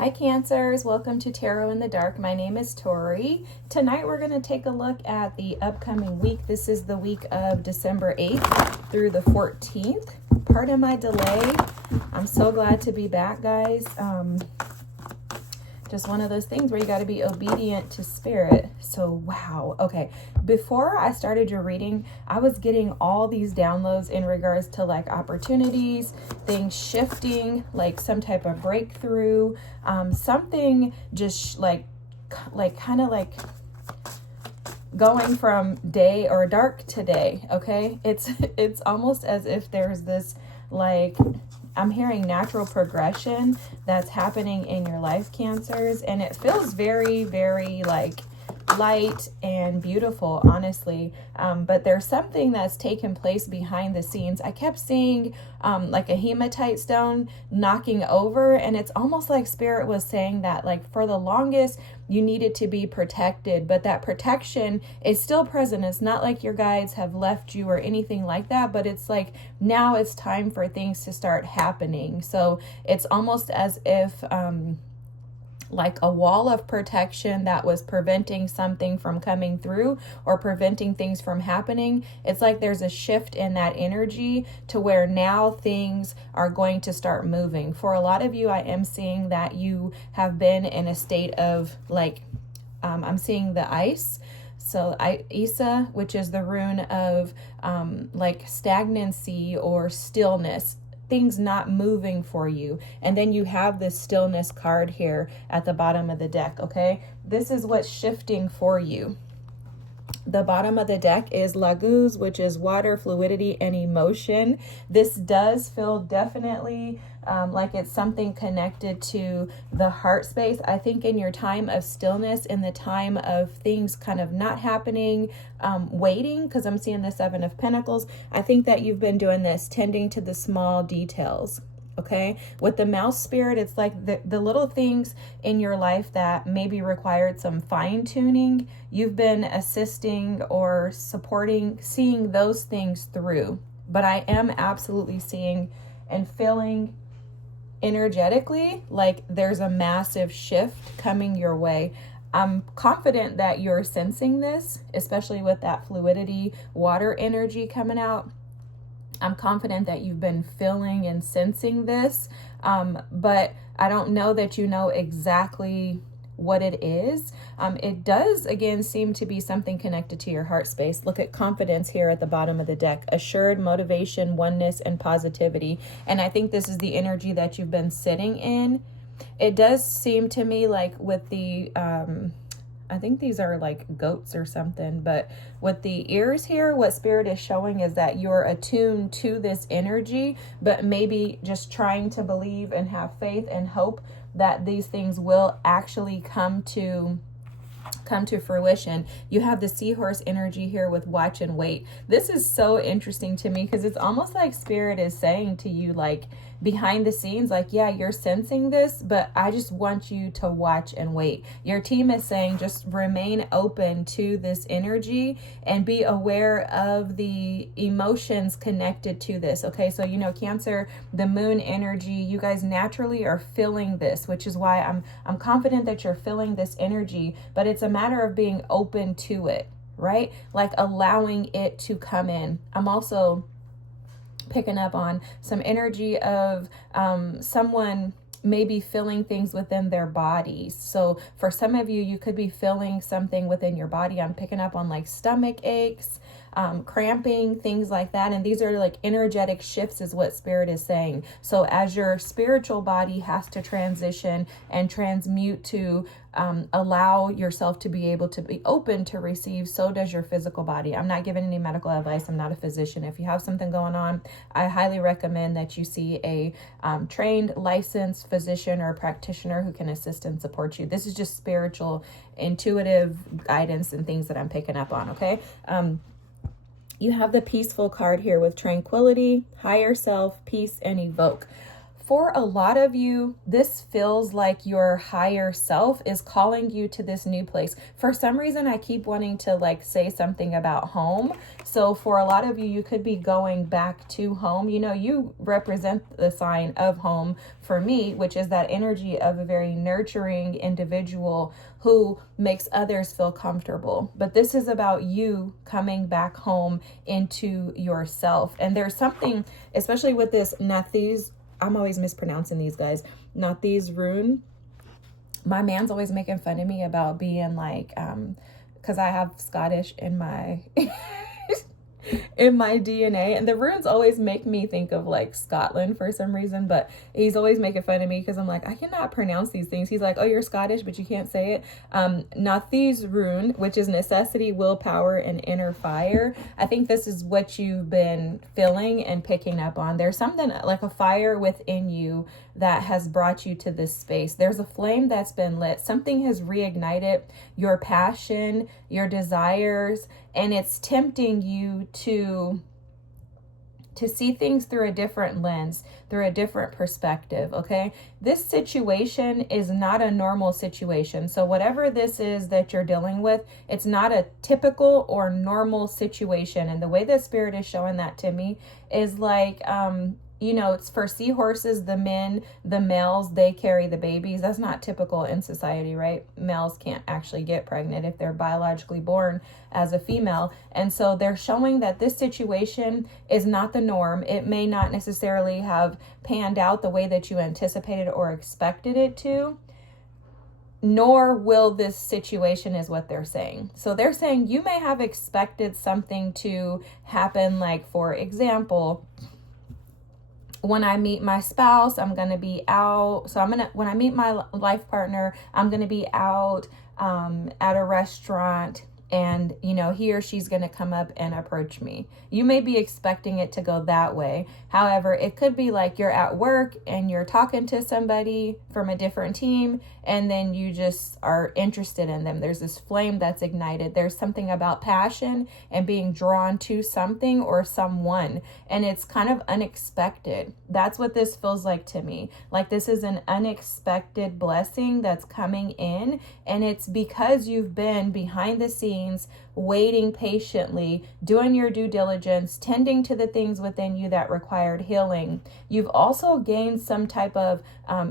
Hi Cancers, welcome to Tarot in the Dark. My name is Tori. Tonight we're going to take a look at the upcoming week. This is the week of December 8th through the 14th. Pardon my delay. I'm so glad to be back, guys. Just one of those things where you got to be obedient to spirit. So, wow. Okay. Before I started your reading, I was getting all these downloads in regards to like opportunities, things shifting, like some type of breakthrough, something just like kind of like going from day or dark to day. Okay. It's almost as if there's this like, I'm hearing natural progression that's happening in your life, Cancers, and it feels very, very like light and beautiful, honestly. But there's something that's taken place behind the scenes. I kept seeing like a hematite stone knocking over, and it's almost like spirit was saying that like for the longest you needed to be protected, but that protection is still present. It's not like your guides have left you or anything like that, but it's like now it's time for things to start happening. So it's almost as if like a wall of protection that was preventing something from coming through or preventing things from happening. It's like there's a shift in that energy to where now things are going to start moving. For a lot of you, I am seeing that you have been in a state of like, I'm seeing the ice. So Isa, which is the rune of like stagnancy or stillness, things not moving for you. And then you have this stillness card here at the bottom of the deck, okay? This is what's shifting for you. The bottom of the deck is Laguz, which is water, fluidity, and emotion. This does feel definitely like it's something connected to the heart space. I think in your time of stillness, in the time of things kind of not happening, waiting, because I'm seeing the Seven of Pentacles, I think that you've been doing this, tending to the small details. Okay, with the mouse spirit, it's like the little things in your life that maybe required some fine tuning. You've been assisting or supporting, seeing those things through. But I am absolutely seeing and feeling energetically like there's a massive shift coming your way. I'm confident that you're sensing this, especially with that fluidity, water energy coming out. I'm confident that you've been feeling and sensing this, but I don't know that you know exactly what it is. It does, again, seem to be something connected to your heart space. Look at confidence here at the bottom of the deck. Assured, motivation, oneness, and positivity. And I think this is the energy that you've been sitting in. It does seem to me like with the... I think these are like goats or something, but with the ears here, what spirit is showing is that you're attuned to this energy, but maybe just trying to believe and have faith and hope that these things will actually come to fruition. You have the seahorse energy here with watch and wait. This is so interesting to me because it's almost like spirit is saying to you, like behind the scenes, like, yeah, you're sensing this, but I just want you to watch and wait. Your team is saying just remain open to this energy and be aware of the emotions connected to this. Okay, so you know, Cancer, the moon energy, you guys naturally are feeling this, which is why I'm confident that you're feeling this energy, but it's a matter of being open to it, right? Like allowing it to come in. I'm also picking up on some energy of someone maybe feeling things within their bodies. So for some of you, you could be feeling something within your body. I'm picking up on like stomach aches, cramping, things like that. And these are like energetic shifts is what spirit is saying. So as your spiritual body has to transition and transmute to allow yourself to be able to be open to receive, so does your physical body. I'm not giving any medical advice. I'm not a physician. If you have something going on, I highly recommend that you see a trained, licensed physician or practitioner who can assist and support you. This is just spiritual, intuitive guidance and things that I'm picking up on, okay? You have the peaceful card here with tranquility, higher self, peace, and evoke. for a lot of you, this feels like your higher self is calling you to this new place. For some reason, I keep wanting to like say something about home. So for a lot of you, you could be going back to home. You know, you represent the sign of home for me, which is that energy of a very nurturing individual who makes others feel comfortable. But this is about you coming back home into yourself. And there's something, especially with this Nathis, I'm always mispronouncing these guys, Nathis rune. My man's always making fun of me about being like, because I have Scottish in my in my DNA, and the runes always make me think of like Scotland for some reason, but he's always making fun of me because I'm like, I cannot pronounce these things. He's like, oh, you're Scottish, but you can't say it. Nathis rune, which is necessity, willpower, and inner fire. I think this is what you've been feeling and picking up on. There's something like a fire within you that has brought you to this space. There's a flame that's been lit. Something has reignited your passion, your desires, and it's tempting you to see things through a different lens, through a different perspective, okay? This situation is not a normal situation. So whatever this is that you're dealing with, it's not a typical or normal situation. And the way the spirit is showing that to me is like, you know, it's for seahorses, the males, they carry the babies. That's not typical in society, right? Males can't actually get pregnant if they're biologically born as a female. And so they're showing that this situation is not the norm. It may not necessarily have panned out the way that you anticipated or expected it to, nor will this situation, is what they're saying. So they're saying you may have expected something to happen, like, for example, when I meet my spouse, I'm going to be out. So when I meet my life partner, I'm going to be out at a restaurant, and, you know, he or she's going to come up and approach me. You may be expecting it to go that way. However, it could be like you're at work and you're talking to somebody from a different team, and then you just are interested in them. There's this flame that's ignited. There's something about passion and being drawn to something or someone, and it's kind of unexpected. That's what this feels like to me. Like this is an unexpected blessing that's coming in, and it's because you've been behind the scenes, waiting patiently, doing your due diligence, tending to the things within you that required healing. You've also gained some type of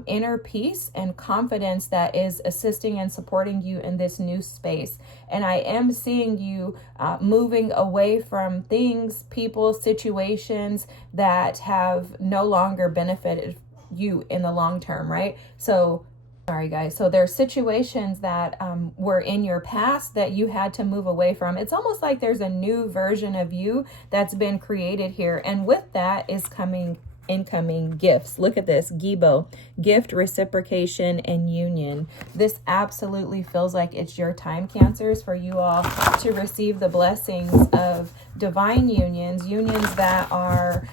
inner peace and confidence that is assisting and supporting you in this new space. And I am seeing you moving away from things, people, situations that have no longer benefited you in the long term, right? So sorry, guys. So there's situations that were in your past that you had to move away from. It's almost like there's a new version of you that's been created here. And with that is coming incoming gifts. Look at this, Gibo, gift, reciprocation, and union. This absolutely feels like it's your time, Cancers, for you all to receive the blessings of divine unions that are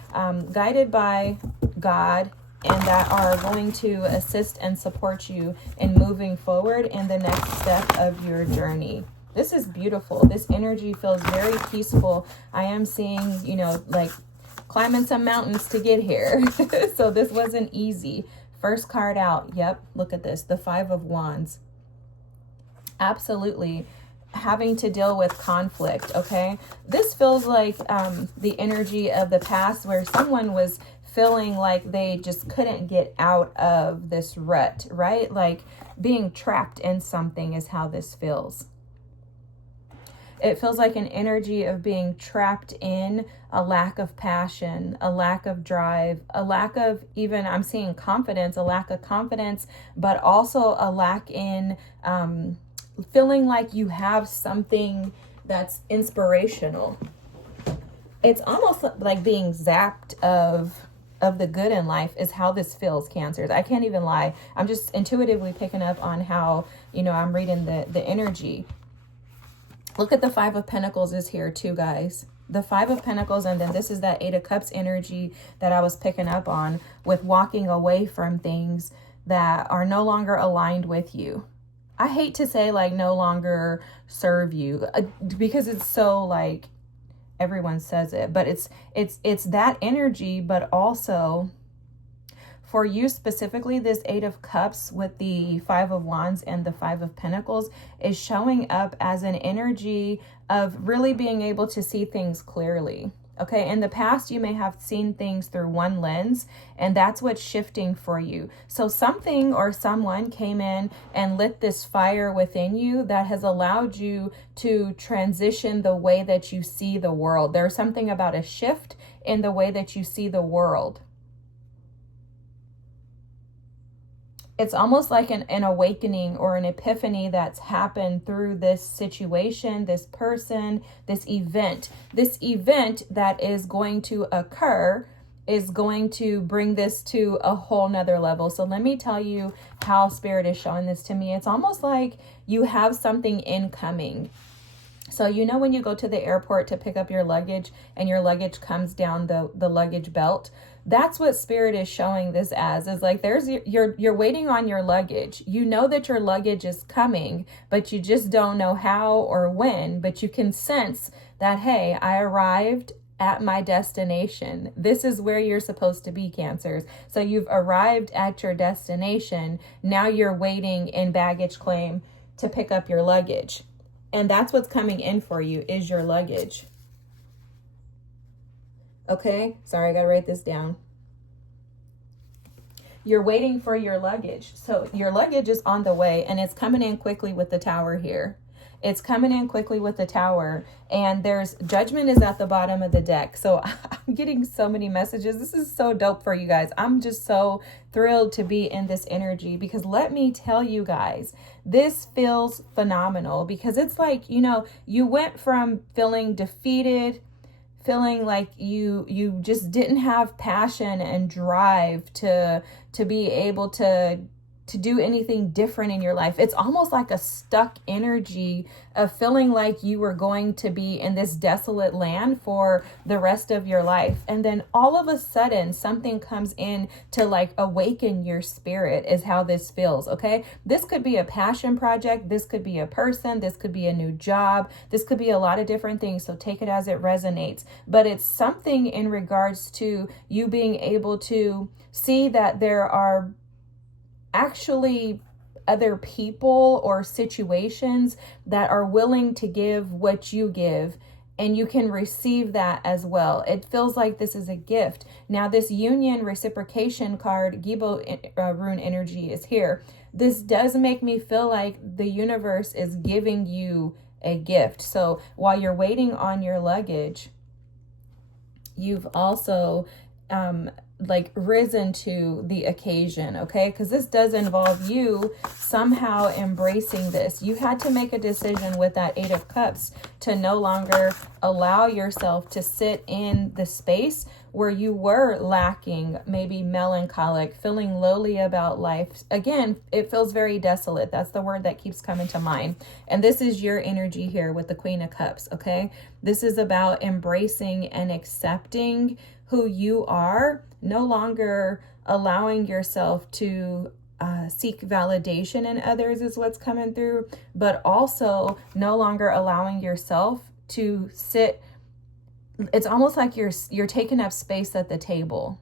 guided by God, and that are going to assist and support you in moving forward in the next step of your journey. This is beautiful. This energy feels very peaceful. I am seeing, you know, like climbing some mountains to get here. So this wasn't easy. First card out. Yep. Look at this. The 5 of Wands. Absolutely. Having to deal with conflict. Okay. This feels like the energy of the past where someone was feeling like they just couldn't get out of this rut, right? Like being trapped in something is how this feels. It feels like an energy of being trapped in a lack of passion, a lack of drive, a lack of even, I'm seeing confidence, a lack of confidence, but also a lack in feeling like you have something that's inspirational. It's almost like being zapped of the good in life is how this feels, Cancers. I can't even lie. I'm just intuitively picking up on how, you know, I'm reading the energy. Look at the 5 of Pentacles is here too, guys. The 5 of Pentacles, and then this is that 8 of Cups energy that I was picking up on with walking away from things that are no longer aligned with you. I hate to say like no longer serve you because it's so like everyone says it, but it's that energy, but also For you specifically, this Eight of Cups with the Five of Wands and the Five of Pentacles is showing up as an energy of really being able to see things clearly. Okay, in the past, you may have seen things through one lens, and that's what's shifting for you. So something or someone came in and lit this fire within you that has allowed you to transition the way that you see the world. There's something about a shift in the way that you see the world. It's almost like an awakening or an epiphany that's happened through this situation, this person, this event. This event that is going to occur is going to bring this to a whole nother level. So let me tell you how Spirit is showing this to me. It's almost like you have something incoming. So you know when you go to the airport to pick up your luggage and your luggage comes down the luggage belt? That's what Spirit is showing this as, is like you're waiting on your luggage. You know that your luggage is coming, but you just don't know how or when, but you can sense that, hey, I arrived at my destination. This is where you're supposed to be, Cancers. So you've arrived at your destination. Now you're waiting in baggage claim to pick up your luggage. And that's what's coming in for you, is your luggage. Okay, sorry, I gotta write this down. You're waiting for your luggage. So your luggage is on the way, and it's coming in quickly with the Tower here. It's coming in quickly with the Tower, and there's Judgment is at the bottom of the deck. So I'm getting so many messages. This is so dope for you guys. I'm just so thrilled to be in this energy, because let me tell you guys, this feels phenomenal, because it's like, you know, you went from feeling defeated, feeling like you just didn't have passion and drive to be able to do anything different in your life. It's almost like a stuck energy of feeling like you were going to be in this desolate land for the rest of your life. And then all of a sudden, something comes in to like awaken your spirit, is how this feels, okay? This could be a passion project. This could be a person. This could be a new job. This could be a lot of different things. So take it as it resonates. But it's something in regards to you being able to see that there are actually other people or situations that are willing to give what you give, and you can receive that as well. It feels like this is a gift. Now, this union reciprocation card, Gibo rune energy, is here. This does make me feel like the universe is giving you a gift. So while you're waiting on your luggage, you've also like risen to the occasion, okay? Because this does involve you somehow embracing this. You had to make a decision with that Eight of Cups to no longer allow yourself to sit in the space where you were lacking, maybe melancholic, feeling lowly about life. Again, it feels very desolate. That's the word that keeps coming to mind. And this is your energy here with the Queen of Cups, okay? This is about embracing and accepting who you are, no longer allowing yourself to seek validation in others is what's coming through, but also no longer allowing yourself to sit. It's almost like you're taking up space at the table.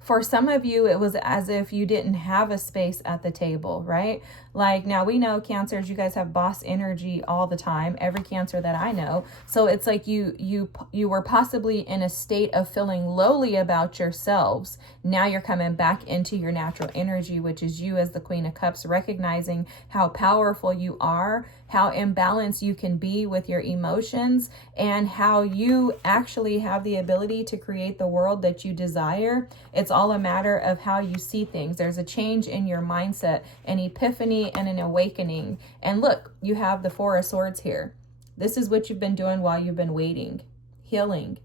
For some of you, it was as if you didn't have a space at the table, right? Like, now we know Cancers, you guys have boss energy all the time, every Cancer that I know. So it's like you were possibly in a state of feeling lowly about yourselves. Now you're coming back into your natural energy, which is you as the Queen of Cups, recognizing how powerful you are, how imbalanced you can be with your emotions, and how you actually have the ability to create the world that you desire. It's all a matter of how you see things. There's a change in your mindset, an epiphany and an awakening. And look, you have the Four of Swords here. This is what you've been doing while you've been waiting. Healing.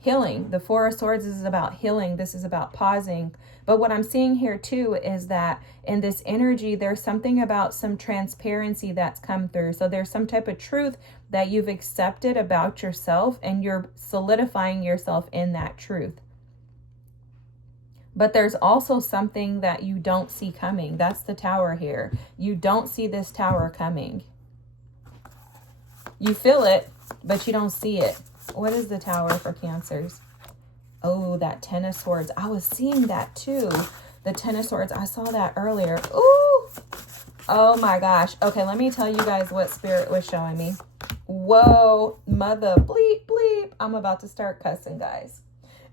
Healing. The Four of Swords is about healing. This is about pausing. But what I'm seeing here too is that in this energy, there's something about some transparency that's come through. So there's some type of truth that you've accepted about yourself, and you're solidifying yourself in that truth. But there's also something that you don't see coming. That's the Tower here. You don't see this Tower coming. You feel it, but you don't see it. What is the Tower for Cancers? Oh, that Ten of Swords. I was seeing that too. The Ten of Swords. I saw that earlier. Ooh. Oh my gosh. Okay, let me tell you guys what Spirit was showing me. Whoa, mother bleep bleep. I'm about to start cussing, guys.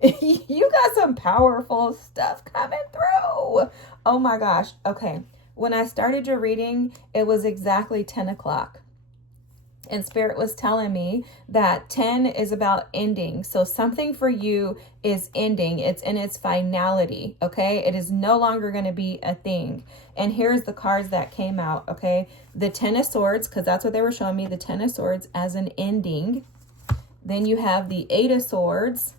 You got some powerful stuff coming through. Oh my gosh. Okay. When I started your reading, it was exactly 10 o'clock. And Spirit was telling me that 10 is about ending. So something for you is ending. It's in its finality, okay? It is no longer going to be a thing. And here's the cards that came out, okay? The 10 of Swords, because that's what they were showing me, the 10 of Swords as an ending. Then you have the 8 of Swords.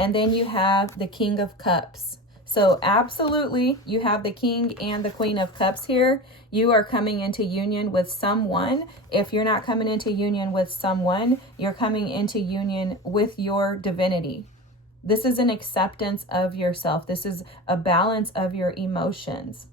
And then you have the King of Cups. So absolutely, you have the King and the Queen of Cups here. You are coming into union with someone. If you're not coming into union with someone, you're coming into union with your divinity. This is an acceptance of yourself. This is a balance of your emotions.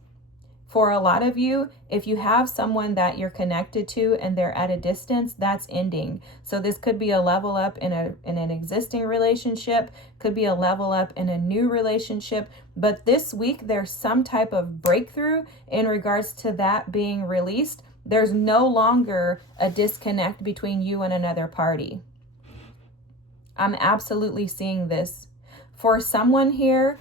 For a lot of you, if you have someone that you're connected to and they're at a distance, that's ending. So this could be a level up in an existing relationship, could be a level up in a new relationship. But this week, there's some type of breakthrough in regards to that being released. There's no longer a disconnect between you and another party. I'm absolutely seeing this. For someone here,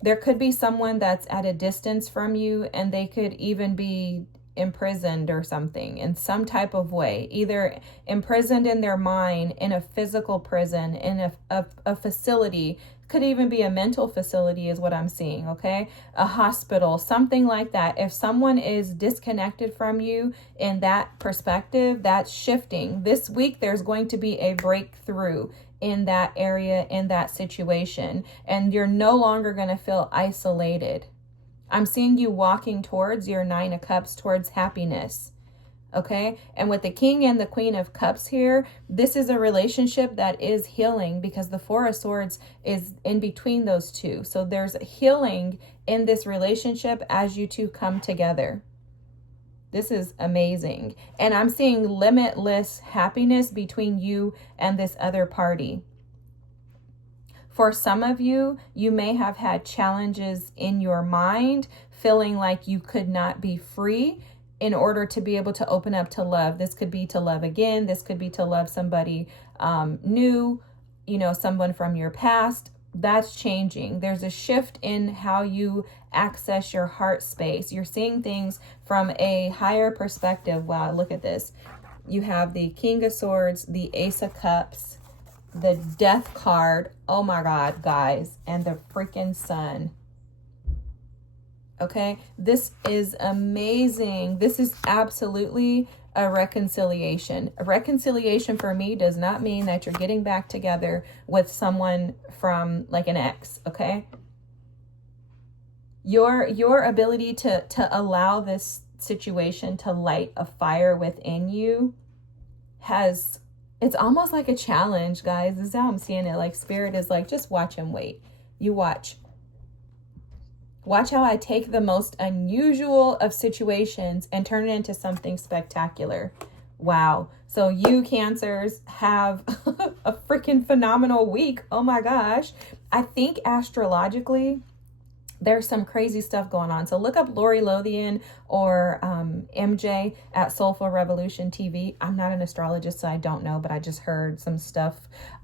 there could be someone that's at a distance from you and they could even be imprisoned or something in some type of way, either imprisoned in their mind, in a physical prison, in a facility, could even be a mental facility is what I'm seeing, okay? A hospital, something like that. If someone is disconnected from you in that perspective, that's shifting. This week, there's going to be a breakthrough in that area, in that situation, and you're no longer going to feel isolated. I'm seeing you walking towards your 9 of Cups, towards happiness. Okay. And with the King and the Queen of Cups here, this is a relationship that is healing because the 4 of Swords is in between those two. So there's healing in this relationship as you two come together. This is amazing. And I'm seeing limitless happiness between you and this other party. For some of you, you may have had challenges in your mind, feeling like you could not be free in order to be able to open up to love. This could be to love again. This could be to love somebody new, someone from your past. That's changing. There's a shift in how you access your heart space. You're seeing things from a higher perspective. Wow, look at this. You have the King of Swords, the Ace of Cups, the Death card. Oh my God, guys. And the freaking Sun. Okay, this is amazing. This is absolutely a reconciliation. A reconciliation for me does not mean that you're getting back together with someone from like an ex, okay? Your ability to allow this situation to light a fire within you it's almost like a challenge, guys. This is how I'm seeing it. Like Spirit is like, just watch and wait. You watch. Watch how I take the most unusual of situations and turn it into something spectacular. Wow. So you Cancers have a freaking phenomenal week. Oh my gosh. I think astrologically, there's some crazy stuff going on. So look up Lori Lothian or MJ at Soulful Revolution TV. I'm not an astrologist, so I don't know, but I just heard some stuff.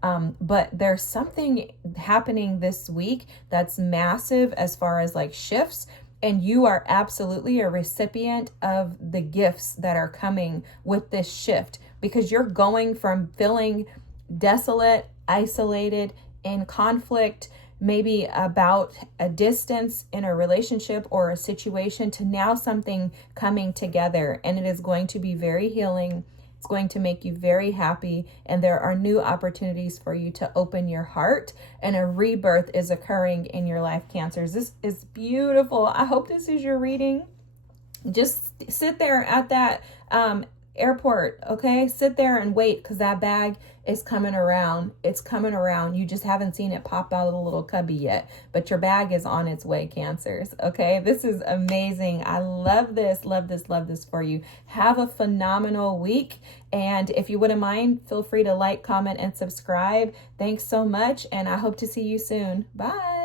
But there's something happening this week that's massive as far as like shifts. And you are absolutely a recipient of the gifts that are coming with this shift, because you're going from feeling desolate, isolated, in conflict, maybe about a distance in a relationship or a situation, to now something coming together. And it is going to be very healing. It's going to make you very happy. And there are new opportunities for you to open your heart, and a rebirth is occurring in your life, Cancers. This is beautiful. I hope this is your reading. Just sit there at that airport, okay? Sit there and wait, because that bag is coming around. It's coming around. You just haven't seen it pop out of the little cubby yet, but your bag is on its way, Cancers, okay? This is amazing. I love this, love this, love this for you. Have a phenomenal week, and if you wouldn't mind, feel free to like, comment, and subscribe. Thanks so much, and I hope to see you soon. Bye.